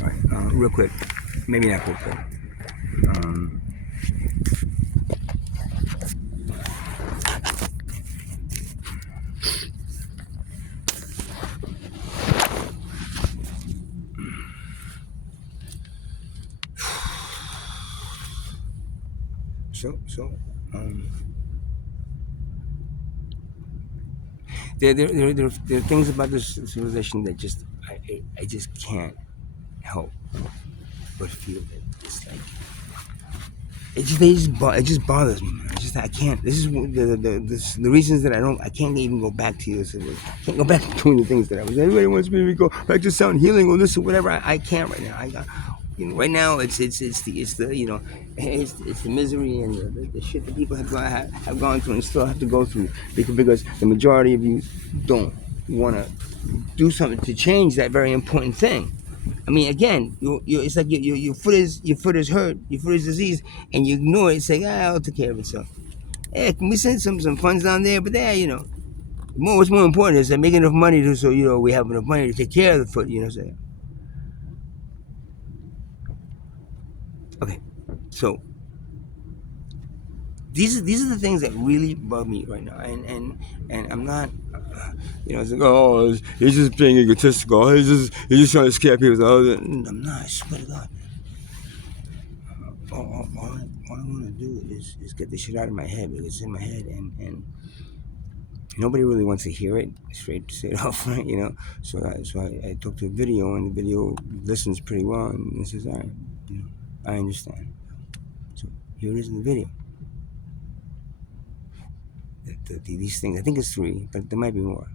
All right, real quick, maybe not quick, but so there are things about this civilization that just I just can't help but feel it. It's like it just bothers me, man. It's just I can't. This is the reasons that I can't even go back to this. I can't go back to doing the things that I was. Everybody wants me to go back to sound healing or this or whatever. I can't right now. I got. Right now it's the it's the misery and the shit that people have gone through and still have to go through because the majority of you don't want to do something to change that very important thing. I mean, again, it's like your foot is hurt, your foot is diseased, and you ignore it. Say, I'll take care of itself. Hey, can we send some funds down there? But there, what's more important is that make enough money so we have enough money to take care of the foot. So okay, so these are the things that really bug me right now, and I'm not, it's like, oh, he's just being egotistical. He's just trying to scare people. I'm not. I swear to God. All I want to do is get this shit out of my head because it's in my head and nobody really wants to hear it straight off, right? So I took to a video and the video listens pretty well and it says, all right, I understand. So here it is in the video. These things, I think it's 3, but there might be more.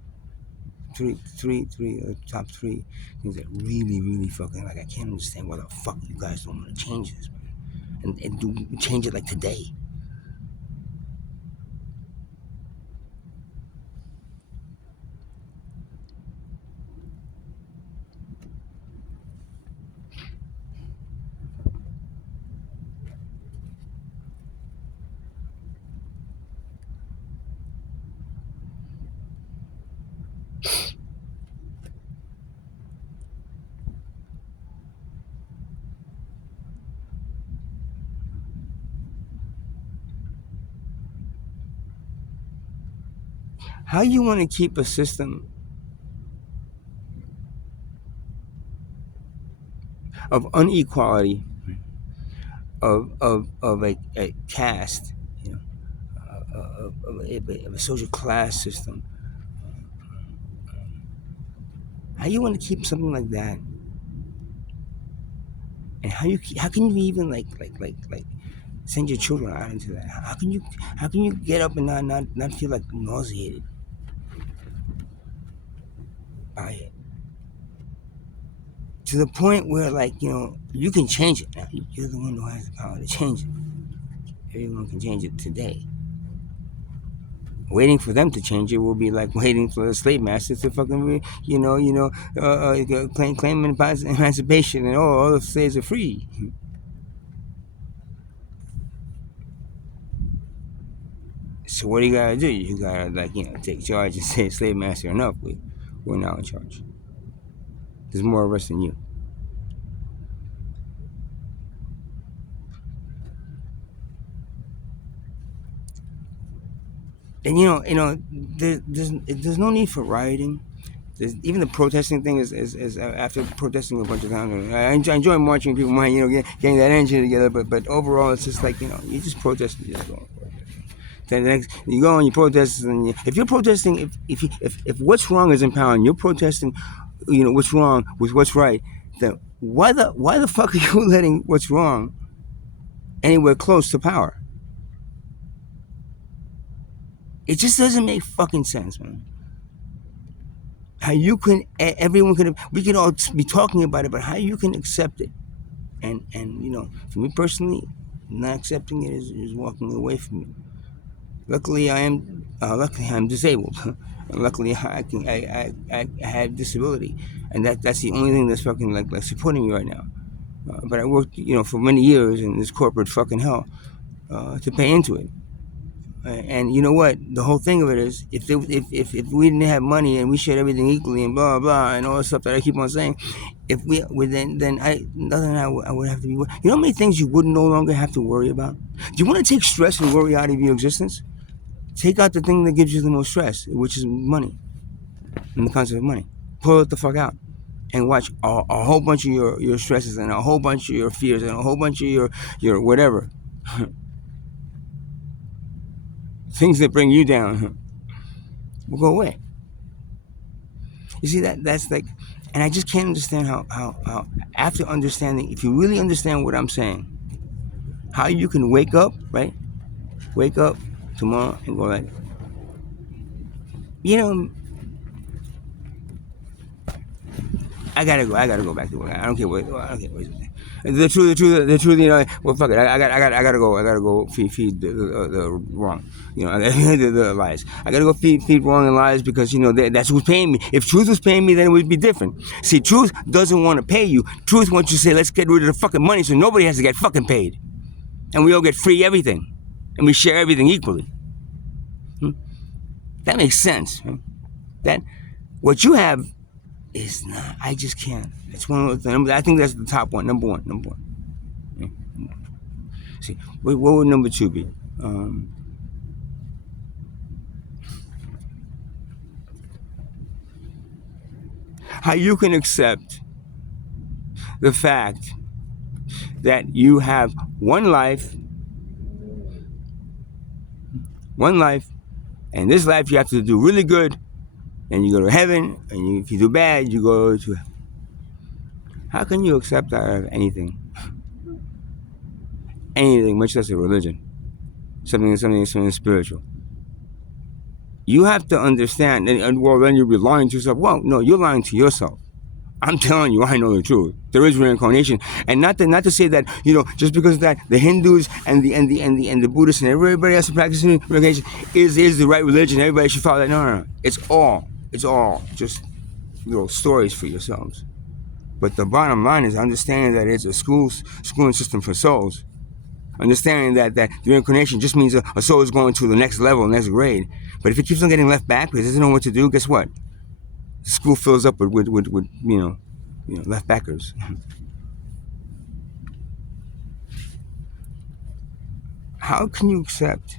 Top 3 things that really, really fucking I can't understand why the fuck you guys don't want to change this, man. And do change it like today. How you want to keep a system of inequality, of a caste, of a social class system? How you want to keep something like that? And how can you even like send your children out into that? How can you get up and not feel like nauseated by it? To the point where you can change it now. You're the one who has the power to change it. Everyone can change it today. Waiting for them to change it will be like waiting for the slave masters to fucking claim emancipation and all the slaves are free. So what do you gotta do? You gotta take charge and say, slave master, enough. We're now in charge. There's more of us than you. And there's no need for rioting. Even the protesting thing is after protesting a bunch of times. I enjoy marching people, getting that energy together. But overall, it's just like you just protest. You just go. Then next, you go and you protest, and if you're protesting, if what's wrong is in power, and you're protesting, what's wrong with what's right, then why the fuck are you letting what's wrong anywhere close to power? It just doesn't make fucking sense, man. How you can, we can all be talking about it, but how you can accept it, and for me personally, not accepting it is walking away from it. Luckily, I'm disabled. Luckily, I have disability, and that's the only thing that's fucking like supporting me right now. But I worked, for many years in this corporate fucking hell to pay into it. And you know what? The whole thing of it is, if we didn't have money and we shared everything equally and blah blah and all the stuff that I keep on saying, if we then I nothing I would have to be. You know how many things you would no longer have to worry about? Do you want to take stress and worry out of your existence? Take out the thing that gives you the most stress, which is money and the concept of money. Pull it the fuck out and watch a whole bunch of your stresses and a whole bunch of your fears and a whole bunch of your whatever things that bring you down will go away. You see that's like, and I just can't understand how after understanding, if you really understand what I'm saying, how you can wake up, right? Wake up tomorrow and go like, you know, I gotta go back to work. I don't care what. I don't care what. The truth. You know. Well, fuck it. I gotta go. I gotta go feed the wrong. You know, the lies. I gotta go feed wrong and lies because you know that's who's paying me. If truth was paying me, then it would be different. See, truth doesn't want to pay you. Truth wants you to say, let's get rid of the fucking money so nobody has to get fucking paid, and we all get free everything, and we share everything equally. That makes sense. Right? That what you have. It's not. I just can't. It's one of those. I think that's the top one. Number one. Yeah. See, what would number two be? How you can accept the fact that you have one life, and this life you have to do really good, and you go to heaven, and if you do bad, you go to. How can you accept that out of anything? Anything, much less a religion, something spiritual. You have to understand, and well, then you'll be lying to yourself. Well, no, you're lying to yourself. I'm telling you, I know the truth. There is reincarnation, and not to say that just because that the Hindus and the Buddhists and everybody else practicing reincarnation is the right religion. Everybody should follow that. No. It's all just little stories for yourselves. But the bottom line is understanding that it's a schooling system for souls. Understanding that the reincarnation just means a soul is going to the next level, next grade. But if it keeps on getting left back because it doesn't know what to do, guess what? The school fills up with left backers. How can you accept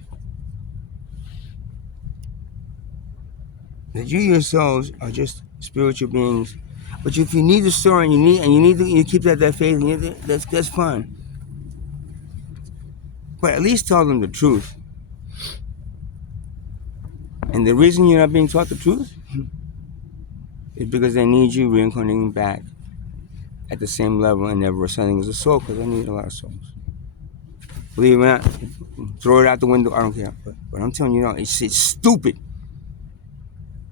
that you yourselves are just spiritual beings? But if you need the story and you keep that faith, and that's fine. But at least tell them the truth. And the reason you're not being taught the truth is because they need you reincarnating back at the same level and never ascending as a soul, because they need a lot of souls. Believe it or not, throw it out the window, I don't care. But I'm telling you, it's stupid.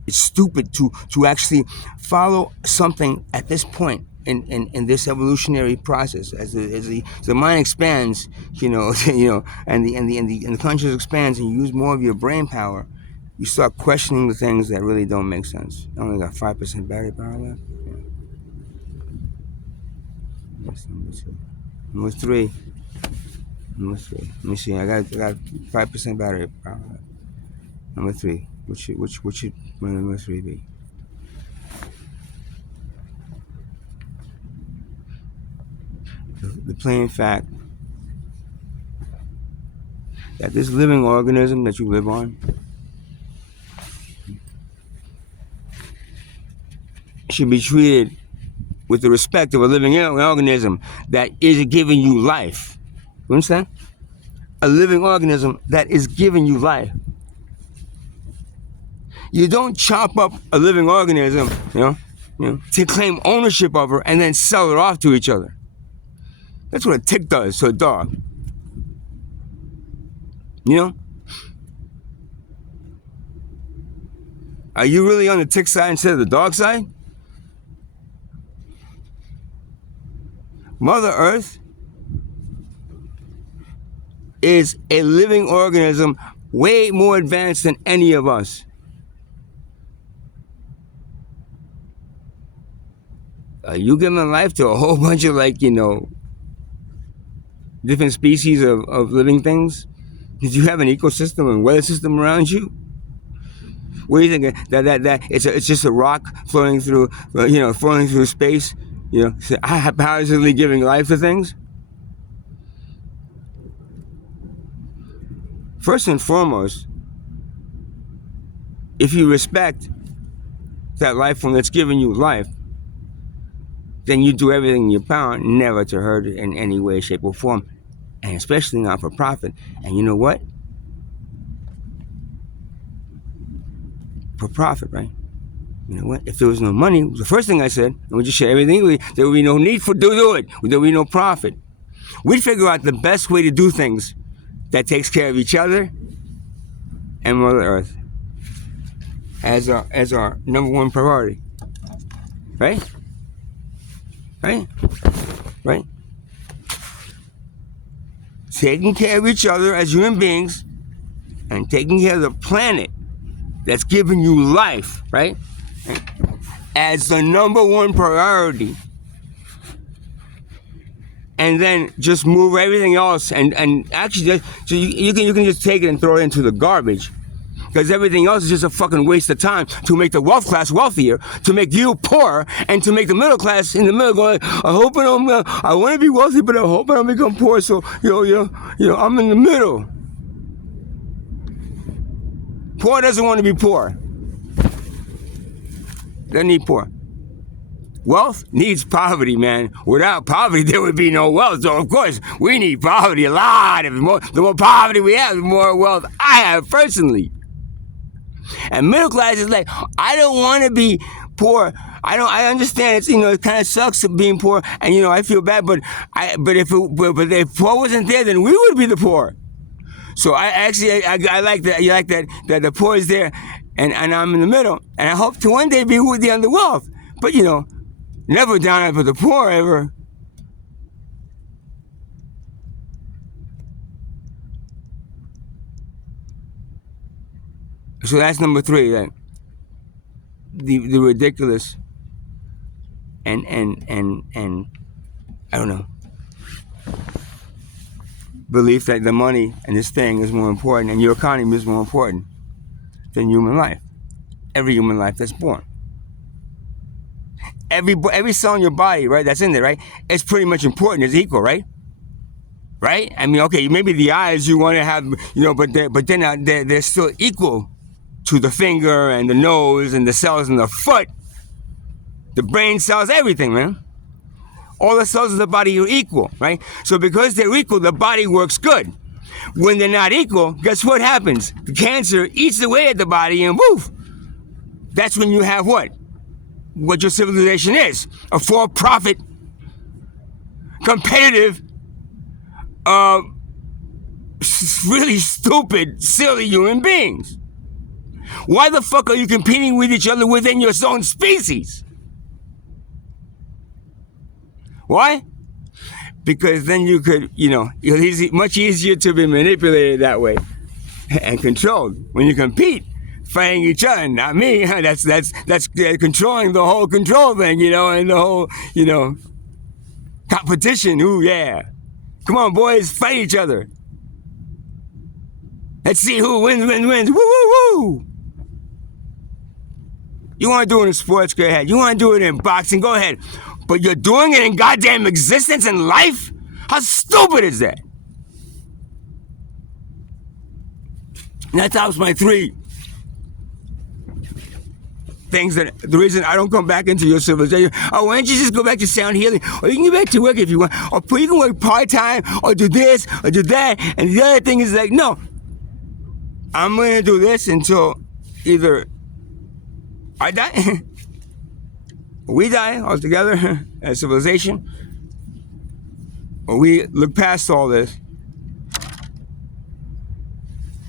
It's stupid to actually follow something at this point in this evolutionary process as the mind expands, and the consciousness expands, and you use more of your brain power. You start questioning the things that really don't make sense. I only got 5% battery power left. Yeah. That's number two. Number three. Let me see. I got 5% battery power left. Number three. Which should number three be? The plain fact that this living organism that you live on should be treated with the respect of a living organism that is giving you life. You understand? A living organism that is giving you life. You don't chop up a living organism, to claim ownership of her and then sell it off to each other. That's what a tick does to a dog. Are you really on the tick side instead of the dog side? Mother Earth is a living organism way more advanced than any of us. You giving life to a whole bunch of different species of living things Did you have an ecosystem and weather system around you? What do you think that it's just a rock floating through floating through space, so haphazardly giving life to things? First and foremost, if you respect that life form that's giving you life, then you do everything in your power never to hurt it in any way, shape, or form, and especially not for profit. And you know what? For profit, right? You know what? If there was no money, the first thing I said, and we just share everything equally, there would be no need to do it. There would be no profit. We'd figure out the best way to do things that takes care of each other and Mother Earth as our number one priority. Right? Right? Right? Taking care of each other as human beings and taking care of the planet that's giving you life, right? As the number one priority. And then just move everything else and actually so you can just take it and throw it into the garbage. Because everything else is just a fucking waste of time to make the wealth class wealthier, to make you poor, and to make the middle class in the middle go, I hope I don't, I want to be wealthy, but I hope I don't become poor, so, I'm in the middle. Poor doesn't want to be poor. Doesn't need poor. Wealth needs poverty, man. Without poverty, there would be no wealth. So, of course, we need poverty a lot. The more poverty we have, the more wealth I have personally. And middle class is like, I don't want to be poor. I understand it's, it kind of sucks being poor, and I feel bad, but if poor wasn't there, then we would be the poor. So I like that. You like that the poor is there, and I'm in the middle, and I hope to one day be with the wealth. But never down for the poor ever. So that's number 3. That the ridiculous and I don't know, belief that the money and this thing is more important and your economy is more important than human life. Every human life that's born. Every cell in your body, right, that's in there, right, it's pretty much important. It's equal, right? Right? I mean, okay, maybe the eyes you want to have, but then they're still equal to the finger and the nose and the cells in the foot, the brain cells, everything, man. All the cells of the body are equal, right? So because they're equal, the body works good. When they're not equal, guess what happens? The cancer eats away at the body and woof. That's when you have what your civilization is. A for-profit, competitive, really stupid, silly human beings. Why the fuck are you competing with each other within your own species? Why? Because then you could, it's much easier to be manipulated that way and controlled. When you compete, fighting each other, not me. That's controlling the whole control thing, and the whole, competition. Ooh, yeah. Come on, boys, fight each other. Let's see who wins. Woo, woo, woo. You want to do it in sports, go ahead. You want to do it in boxing, go ahead. But you're doing it in goddamn existence and life? How stupid is that? And that was my 3 things that the reason I don't come back into your civilization. Oh, why don't you just go back to sound healing? Or you can get back to work if you want. Or you can work part-time or do this or do that. And the other thing is like, no. I'm going to do this until either I die, we die altogether as civilization, or we look past all this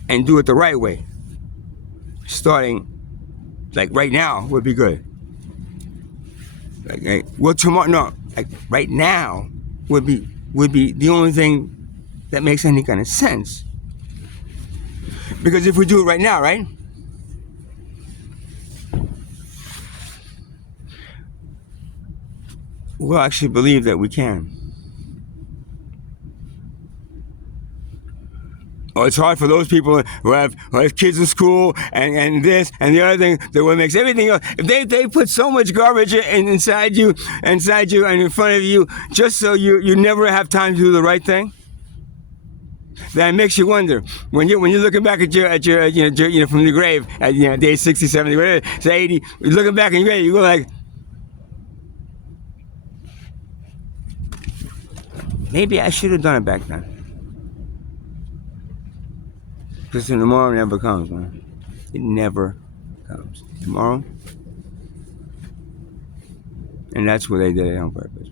and do it the right way. Starting, like right now, would be good. Right now would be the only thing that makes any kind of sense. Because if we do it right now, right? We'll actually believe that we can. Or it's hard for those people who have kids in school and this and the other thing that what makes everything else. If they put so much garbage inside you and in front of you just so you never have time to do the right thing, that makes you wonder when you're looking back at your from the grave at day 60, 70, whatever, say 80, you're looking back in your grave, you go like, maybe I should have done it back then. Because tomorrow never comes, man. It never comes. Tomorrow, and that's what they did it on purpose.